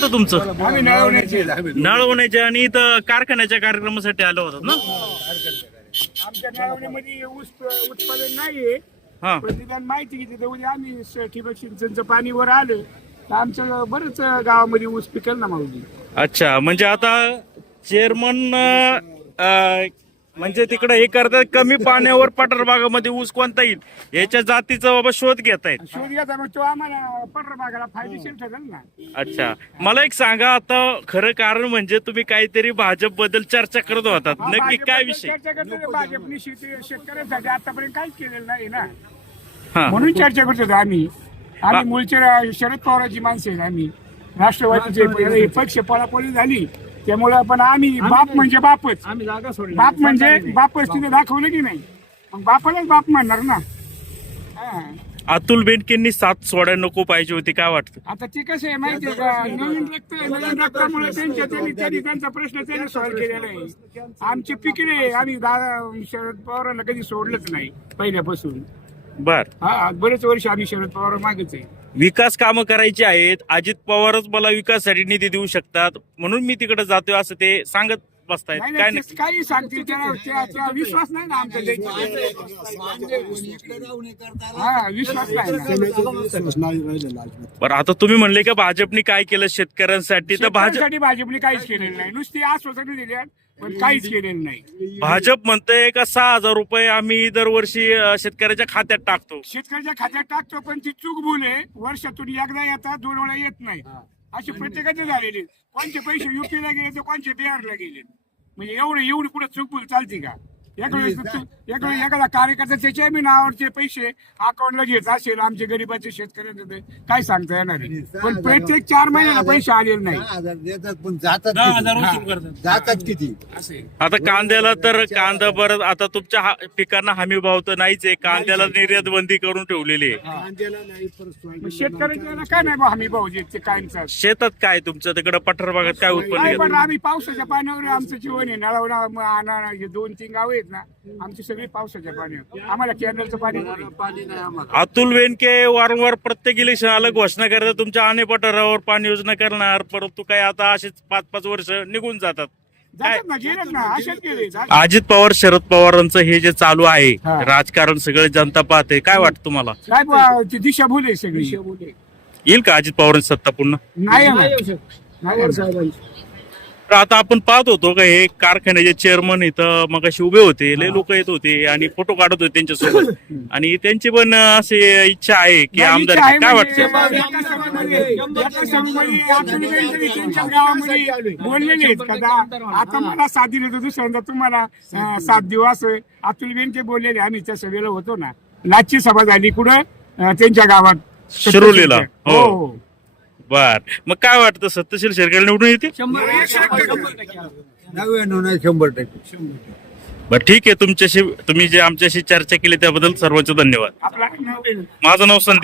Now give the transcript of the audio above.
कोणतं तुमचं? आम्ही नळवण्याचे नळवण्याच्या आणि इथं कारखान्याच्या कार्यक्रमासाठी आलो होतात ना? आमच्या नळवण्यामध्ये ऊस उत्पादन नाहीये. हा. पण निदान माहिती की तिथे उद्या आम्ही ठिबक सिंचनचं पाणी वर आलं. तर आमचं बरंच गावामध्ये ऊस पिकेल ना माऊली. अच्छा म्हणजे आता चेअरमन म्हणजे तिकडे हे करतात कमी पाण्यावर पठार भागामध्ये ऊस कोणता येईल? याच्या जातीचा बाबा शोध घेत आहेत शोध घ्यायचा मग तो आम्हाला पटर भागाला फायदेशीर ठरेल ना. अच्छा. मला एक सांगा आता खरं कारण म्हणजे तुम्ही काहीतरी भाजपबद्दल चर्चा करत होतात. नक्की काय विषय? चर्चा करतो ना, भाजपने शेती शेतकऱ्यांसाठी आतापर्यंत काहीच केलेलं नाही ना. हा. म्हणून चर्चा करत होतो आम्ही. आम्ही मूळचे रा- शरद पवारांची माणसं आहेत आम्ही. राष्ट्रवादीचे पक्ष पळापळी झाली. त्यामुळे पण आम्ही बाप म्हणजे बापच. आम्ही जागा सोडली. बाप म्हणजे बापच तिथे दाखवलं की नाही. मग बापालाच बाप म्हणणार ना. हा. अतुल बेनकेंनी सात सोड्या नको पाहिजे होती काय वाटतं? आता ते कसं आहे माहितीये का? नवीन रक्त आहे. नवीन रक्तामुळे त्यांच्या त्यांनी त्यांनी त्यांचा प्रश्न त्यांनी सॉल्व्ह केलेला आहे. आमचे पिकले आम्ही दादा शरद पवारांना कधी सोडलंच नाही पहिल्यापासून. बर. हा बरेच वर्ष आम्ही शरद पवार मागेच आहे. विकास कामं करायची आहेत. अजित पवारच मला विकासासाठी निधी देऊ शकतात. म्हणून मी तिकडे जातोय असं ते सांगत बसतायत? नाही काय नाही नक्की काही सांगतील त्याला त्या- त्या विश्वास नाही ना आमचा त्यांच्यावर. हा विश्वास नाही ना. बरं आता तुम्ही म्हणले का भाजपने काय केलं शेतकऱ्यांसाठी तर भाजप शेतकऱ्यांसाठी भाजपने काहीच केलेलं नाही. नुसती आश्वासनं दिली आहेत, पण काहीच केलेलं नाही. भाजप म्हणतंय का सहा हजार रुपये आम्ही दरवर्षी अं, शेतकऱ्याच्या खात्यात टाकतो? शेतकऱ्याच्या खात्यात टाकतो पण ती चूक भूल आहे. वर्षातून एकदा येतात दोन वेळा येत नाही. असे प्रत्येकाचे झालेले कोणचे पैसे युपीला गेले तर कोणचे बिहारला गेले? म्हणजे एवढे एवढी कुठे चूक चालते का? एका वेळेस तर चूक- एका वेळेस एखादा कार्यकर्ता त्याच्या बी नावावरचे पैसे अकाउंटला घेत असेल आमचे गरीबाचे शेतकऱ्यांचे ते काय सांगता येणार आहे? पण प्रत्येक चार महिन्याला पैसे आलेले नाही दहा हजार देतात पण जातात दहा किती? हजार वसूल करतात. जातात किती? असे आता कांद्याला तर कांदा परत आता तुमच्या हा- पिकांना हमी भाव तर नाहीच आहे. कांद्याला निर्यात बंदी करून ठेवलेली आहे. मग शेतकऱ्याच्या काय नाही बा हमी भाऊ जे ते कायमचा शेतात काय तुमचं? तिकडे पठार भागात काय उत्पन्न घेतात? पण आम्ही पावसाच्या पाण्यावर आमचं जीवन आहे. म- हे दोन तीन गाव आहेत ना आमची सगळी पावसाच्या पाण्यावर आम्हाला कॅनलचं पाणी नाही. पाणी नाही आम्हाला. अतुल वेनके वारंवार प्रत्येक इलेक्शन आलं घोषणा करतात तुमच्या अने पठारावर पाणी योजना करणार परंतु काय आता असेच पाच पाच वर्ष निघून जातात. अजित पवार शरद पवारांचं हे जे चालू आहे हा. राजकारण सगळे जनता पाहते. काय वाटतं तुम्हाला? काय दिशाभूल आहे सगळी. येईल का अजित पवारांची सत्ता पुन्हा? नाही तर आता आपण पाहत होतो का हे कारखान्याचे चेअरमन इथं मग असे उभे होते लय लोक येत होते आणि फोटो काढत होते त्यांच्यासोबत. आणि त्यांची पण अशी इच्छा आहे की आमदार काय म्हणजे वाटतं? आता मला साथ दिली दुसऱ्यांदा तुम्हाला अं, सात दिवस अतुल बेनके बोललेले आम्ही त्या सभेला होतो ना. लाचची सभा झाली कुठं? अं, त्यांच्या गावात. शिरोलीला. हो. हो. हो. बर. मग काय वाटतं सत्यशील शेरकर निवडून येते शंभर टक्के. नव्याण्णव नाही शंभर टक्के. बर ठीक आहे. तुमच्याशी तुम्ही जे आमच्याशी चर्चा केली त्याबद्दल सर्वांचे धन्यवाद. आपला माझं नाव संदीप.